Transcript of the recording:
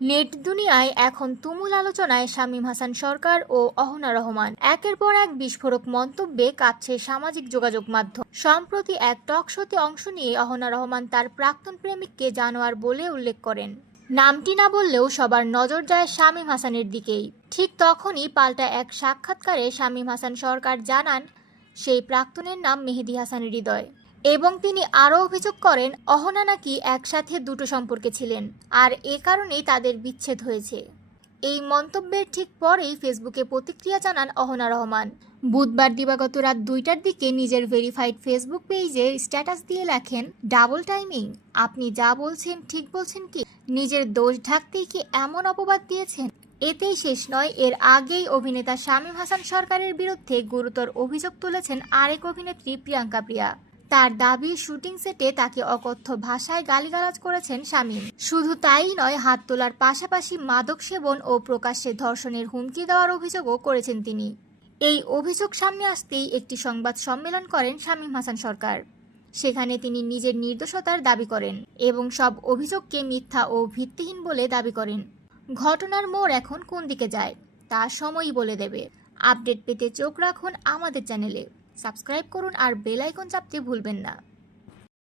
Net দুনিয়ায় এখন তুমুল আলোচনায় শামীম হাসান সরকার ও অহনা রহমান। একের পর এক বিস্ফোরক মন্তব্যে কাঁপছে সামাজিক যোগাযোগ মাধ্যম। সম্প্রতি এক টক শোতে অংশ নিয়ে অহনা রহমান তার প্রাক্তন প্রেমিককে জানোয়ার বলে উল্লেখ করেন। নামটি না বললেও সবার নজর যায় শামীম হাসানের দিকেই। ঠিক তখনই পাল্টা এক সাক্ষাৎকারে শামীম হাসান সরকার জানান সেই প্রাক্তনের নাম মেহেদী হাসান হৃদয়, এবং তিনি আরও অভিযোগ করেন অহনা নাকি একসাথে দুটো সম্পর্কে ছিলেন আর এ কারণেই তাদের বিচ্ছেদ হয়েছে। এই মন্তব্যের ঠিক পরেই ফেসবুকে প্রতিক্রিয়া জানান অহনা রহমান। বুধবার দিবাগত রাত 2টার দিকে নিজের ভেরিফাইড ফেসবুক পেজে স্ট্যাটাস দিয়ে লেখেন, ডাবল টাইমিং, আপনি যা বলছেন ঠিক বলছেন কি? নিজের দোষ ঢাকতেই কি এমন অপবাদ দিয়েছেন? এতেই শেষ নয়, এর আগেই অভিনেতা শামীম হাসান সরকারের বিরুদ্ধে গুরুতর অভিযোগ তুলেছেন আরেক অভিনেত্রী প্রিয়াঙ্কা প্রিয়া। তার দাবি, শুটিং সেটে তাকে অকথ্য ভাষায় গালিগালাজ করেছেন শামীম। শুধু তাই নয়, হাত তোলার পাশাপাশি মাদক সেবন ও প্রকাশ্যে ধর্ষণের হুমকি দেওয়ার অভিযোগও করেছেন তিনি। এই অভিযোগ সামনে আসতেই একটি সংবাদ সম্মেলন করেন শামীম হাসান সরকার। সেখানে তিনি নিজের নির্দোষতার দাবি করেন এবং সব অভিযোগকে মিথ্যা ও ভিত্তিহীন বলে দাবি করেন। ঘটনার মোড় এখন কোন দিকে যায় তা সময়ই বলে দেবে। আপডেট পেতে চোখ রাখুন আমাদের চ্যানেলে, সাবস্ক্রাইব করুন আর বেল আইকন চাপতে ভুলবেন না।